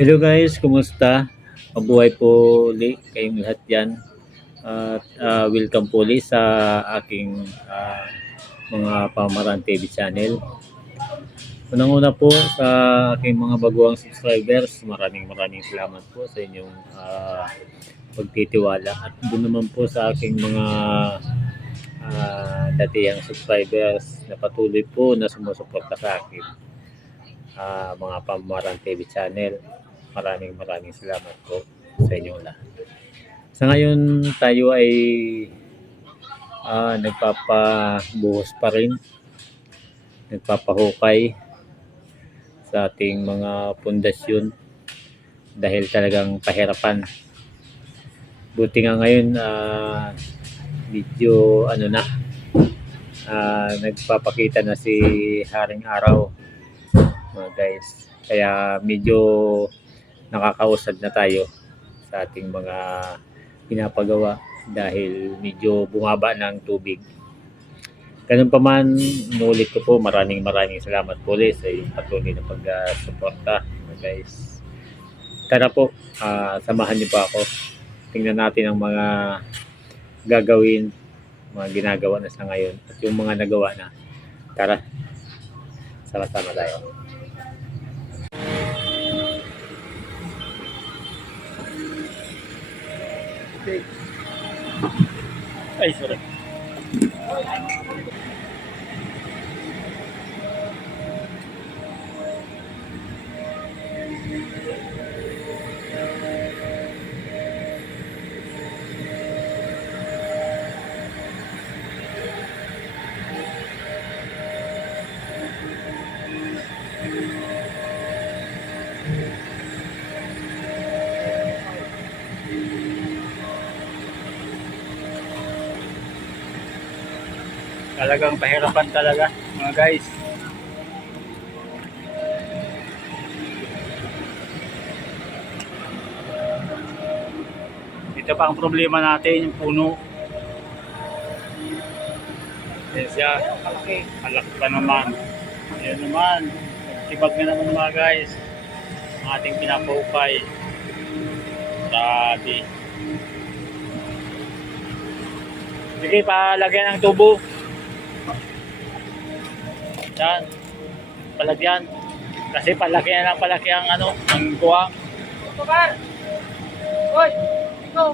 Hello guys, kumusta? Mabuhay po uli kayong lahat dyan. At ah, welcome po ulit sa aking ah, mga Pamaran TV channel. Unang-una po sa aking mga baguang subscribers, maraming maraming salamat po sa inyong ah, pagtitiwala. At doon naman po sa aking mga ah, datihang subscribers na patuloy po na sumusuporta sa akin. Ah, mga Pamaran TV channel. Maraming maraming salamat po sa inyong lahat. Sa ngayon, tayo ay ah, nagpapabuhos pa rin. Nagpapahukay sa ating mga pundasyon dahil talagang pahirapan. Buti nga ngayon, ah, medyo ano na, ah, nagpapakita na si Haring Araw mga guys. Kaya medyo nakakausad na tayo sa ating mga pinapagawa dahil medyo bumaba na tubig. Ganun pa man, nulit ko po, maraming maraming salamat po ulit sa iyong patuloy na pag-suporta guys. Tara po, ah, samahan niyo pa ako. Tingnan natin ang mga gagawin, mga ginagawa na sa ngayon at yung mga nagawa na. Tara, sama-sama tayo. Ay, sorry. Talagang pahirapan talaga, mga guys. Ito pa ang problema natin, yung puno. Yan siya. Malaki pa naman. Yan naman. Tibag na naman mga guys. Ang ating pinapahukay. Grabe. Sige, palagyan ng tubo. Yan. Palagyan. Kasi palaki na lang palaki ang ano, ang kuwang. Tukar! Hoy! Ikaw!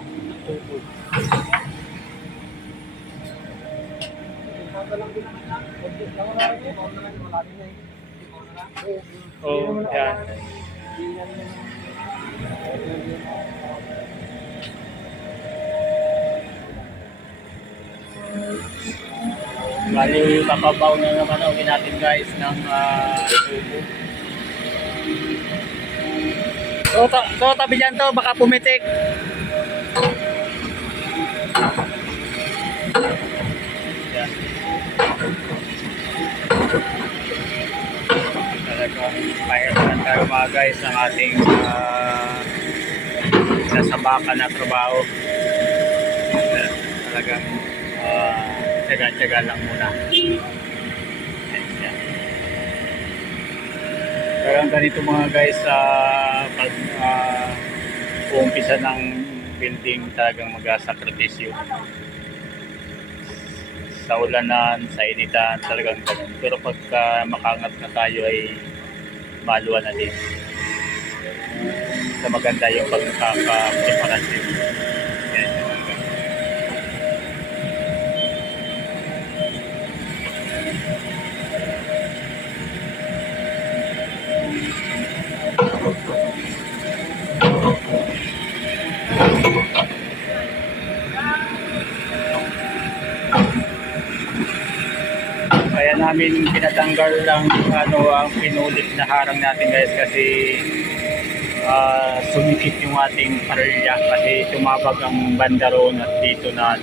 Oh, yan. Bali, papabaw na naman ang natin guys ng ah, tubo. So, ta so, tabi dyan to, baka pumitik. Yan. Talagang pahirapan tayo mga guys ng ating uh, nasabakan na trabaho. Yan. Talagang uh, tsaga-tsaga lang muna. Yan, yan. Pero ang ganito mga guys sa pag uh, uumpisa ng building talagang magasakripisyo. Sa ulanan, sa initan, talagang ganun. Pero pagka makangat na tayo ay maluwa na din. Sa maganda yung pagkaka-preparasyon. Kaya namin pinatanggal lang ano ang pinulit na harang natin guys kasi ah, sumikip yung ating parilya kasi tumabag ang banda roon at dito na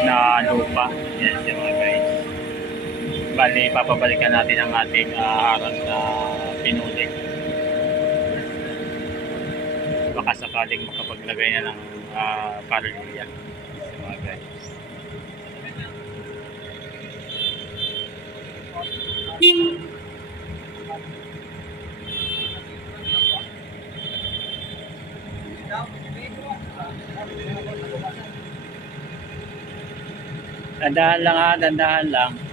na lupa. Yan siya mga guys. Bali, papabalikan natin ang ating ah, harang na pinulit baka sakaling makapaglagay na ng ah, uh, paralilya sa mga guys. Dandahan lang ha, dandahan lang.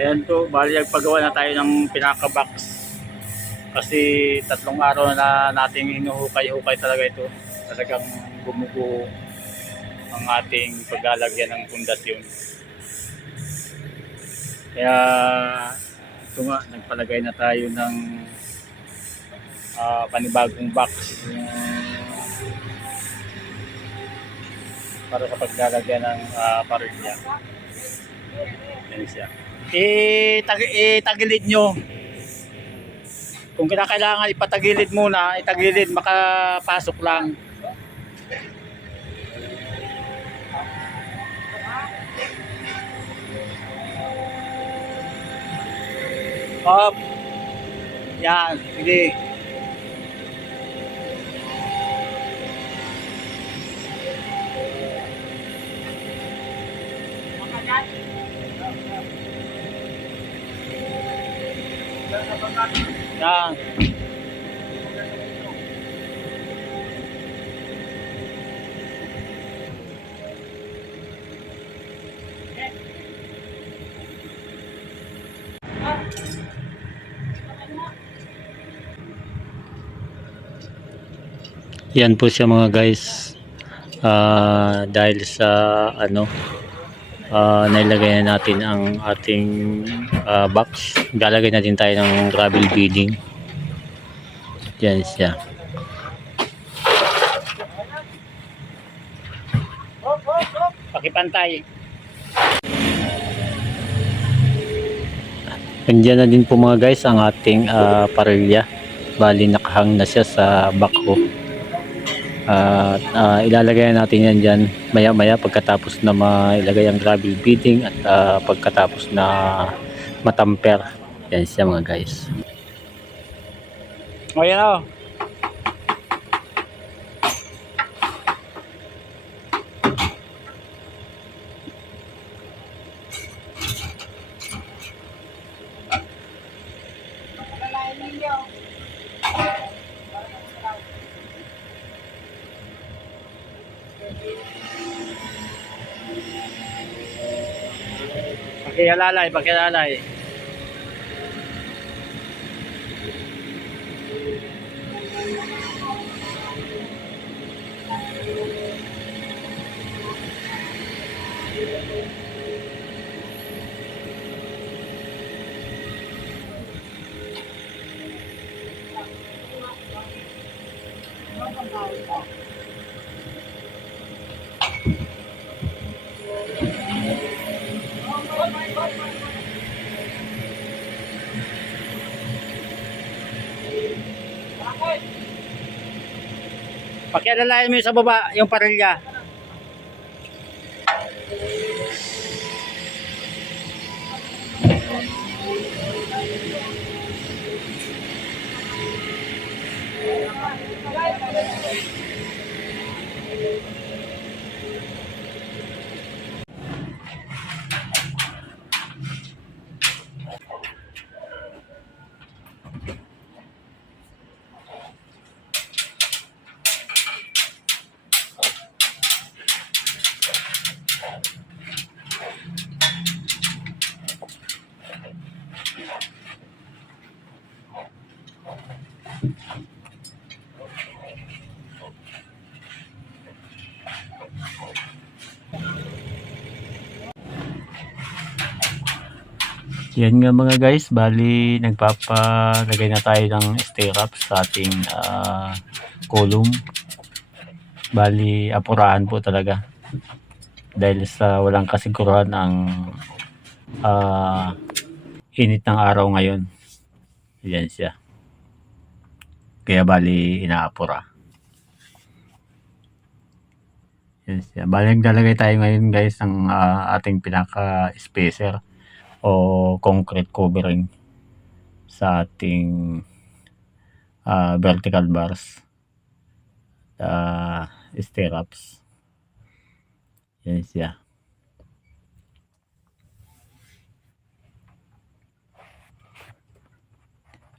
Ayan po, bali nagpagawa na tayo ng pinaka-box. Kasi tatlong araw na nating hinuhukay-hukay talaga ito. Talagang bumubuo ang ating paglalagyan ng pundasyon. Kaya ito nga, nagpalagay na tayo ng ah, panibagong box para sa paglalagyan ng uh, parilya. Yan siya. Itag itagilid nyo. Kung kinakailangan ipatagilid muna, itagilid makapasok lang. Up. Yan, sige. Yan. Yan po siya mga guys. Ah, dahil sa ano ah nailagay na natin ang ating ah, box. Galagay natin tayo ng gravel beading. Yan siya. Pakipantay. Nandiyan na din po mga guys ang ating ah, parilya. Bali nakahang na siya sa backhoe. At ah, ilalagay natin yan dyan maya maya pagkatapos na mailagay ang gravel beading at ah, pagkatapos na matamper. Yan siya mga guys. O yan o. Pakialalay, pakialalay. Pakialalay mo yung sa baba, yung parilya. Yan nga mga guys, bali nagpapalagay na tayo ng stirrup sa ating ah, column. Bali apurahan po talaga. Dahil sa walang kasiguruhan ang ah, init ng araw ngayon. Yan siya. Kaya bali inaapura. Yan siya. Bali naglalagay tayo ngayon guys ng ah, ating pinaka-spacer o concrete covering sa ating ah, vertical bars. Uh, stirrups. Yan siya.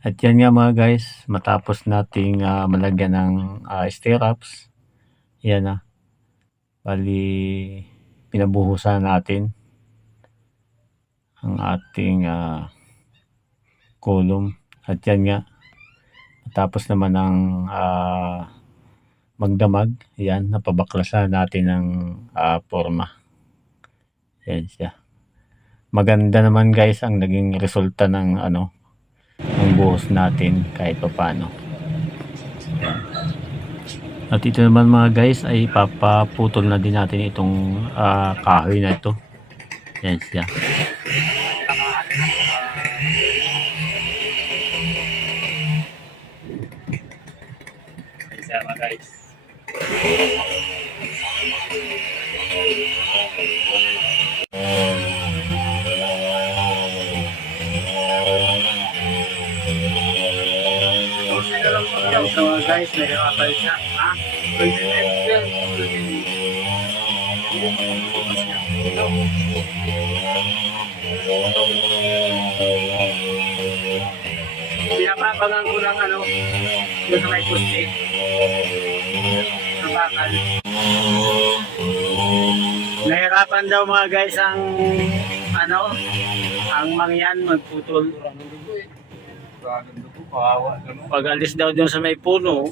At yan nga mga guys, matapos nating ah, malagyan ng ah, stirrups, yan na. Bali, pinabuhusan natin ang ating ah, column. At yan nga, matapos naman ng ah, magdamag, yan, napabaklasan natin ng ah, forma. Yan siya. Maganda naman guys ang naging resulta ng ano, ng buhos natin kahit pa paano. At ito naman mga guys ay papaputol na din natin itong ah, kahoy na ito. Yan siya. Guys, nagkakapal siya. Ha? Pinapapangan ko lang ano, doon sa may poste. Sa bakal. Nahirapan daw mga guys ang ano, ang mangyan magputol. Pag alis daw doon sa may puno,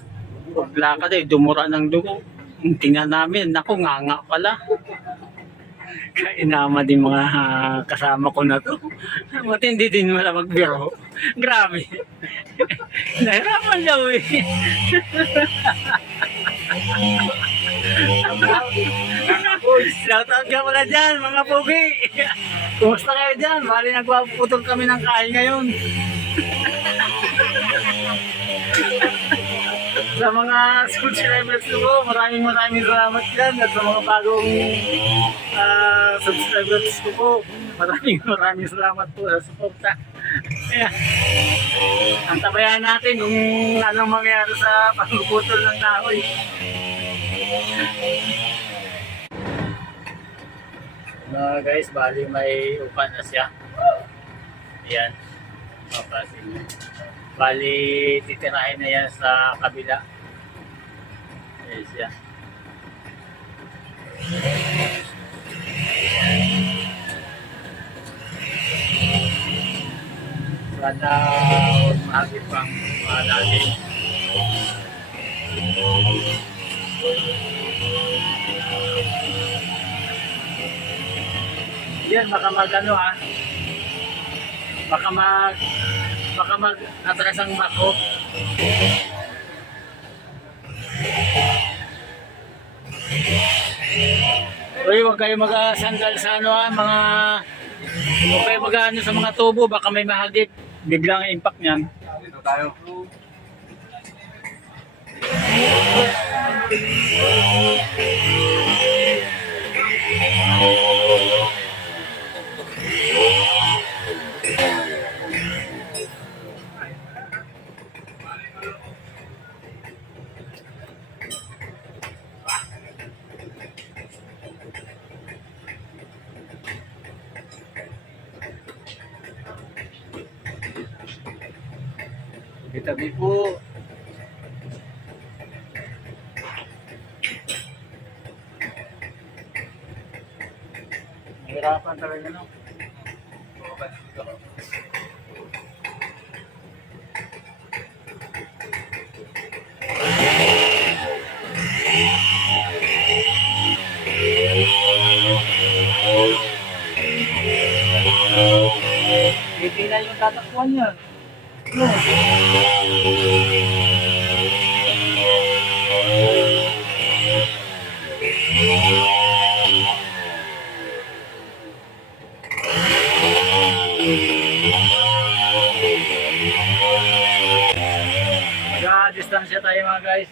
paglakad ay dumura ng dugo. Tingnan namin, naku, nga nga pala. Kainama din mga ah, kasama ko na to. Matindi din wala magbiro. Grabe. Nahirapan daw eh. Shoutout ka pala dyan, mga pugi. Kumusta kayo dyan? Bali nagpaputol kami ng kain ngayon. Sa mga subscribers ko, maraming maraming salamat dyan at sa mga bagong ah, subscribers ko po, maraming maraming salamat po sa suporta. Kaya, antabayan natin kung anong mangyari sa pagpuputol ng kahoy. Mga guys, bali may upan na siya. Ayan. Papasin niyo. Bali, titirahin na yan sa kabila. Ayan siya. Sana huwag mahagip pang mga natin. Yan, baka mag ano ha. Baka mag baka mag atras ang bako. Uy, huwag kayo mag-sandal sa ano ha, mga huwag kayo mag ano sa mga tubo, baka may mahagip. Biglang impact niyan. Dito tayo. Itabi Nahirapan talaga no. Hindi na yung tatakbuhan niya. Mag-distansya tayo mga guys.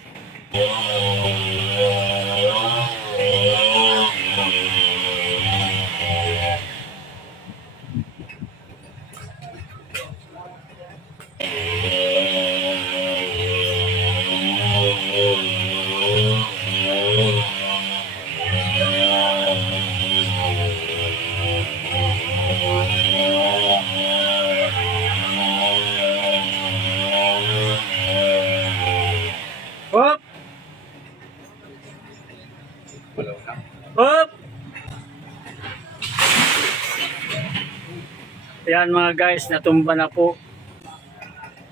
Yan mga guys, natumba na po.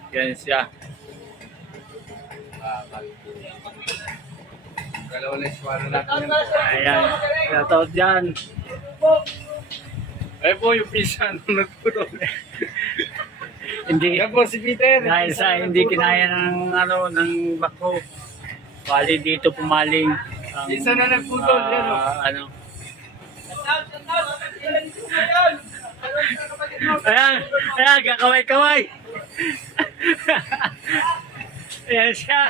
Yan siya. Dalawa na iswara natin. Ayan. Shoutout dyan. Ay po, yung pisa nung nagpuro. Hindi, Yan po si Peter. dahil sa hindi kinaya ng ano ng bako. Bali dito pumaling ang Isa na nagputol, yan, oh. ah, ano. Ayan, ayan, kakaway-kaway. ayan siya.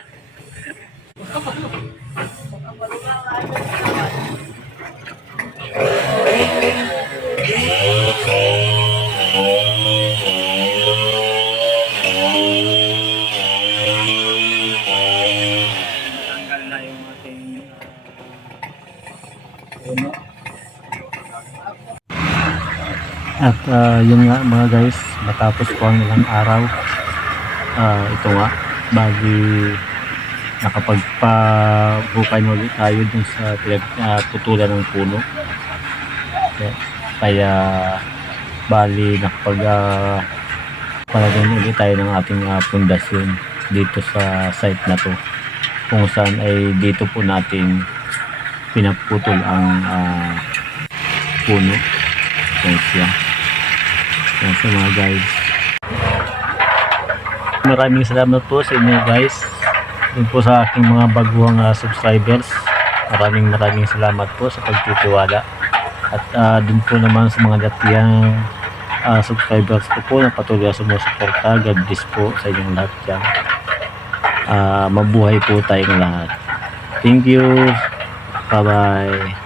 Tanggal na yung ating ah, puno. At ah, yun nga mga guys, matapos po ang ilang araw, ah, ito nga, bagi nakapagpabukay mo ulit tayo dun sa pinagputulan ng puno. Kaya, kaya bali nakapag uh, palagyan ulit tayo ng ating ah, pundasyon dito sa site na to kung saan ay dito po natin pinaputol ang ah, puno. Yan siya. Yan sa mga guys. Maraming salamat po sa inyo guys. Yun po sa aking mga baguhang ah, subscribers. Maraming maraming salamat po sa pagtitiwala. At ah, dun po naman sa mga datiyang ah, subscribers ko po na patuloy na sumusuporta. God bless po sa inyong lahat dyan. Ah, mabuhay po tayong lahat. Thank you. Bye-bye.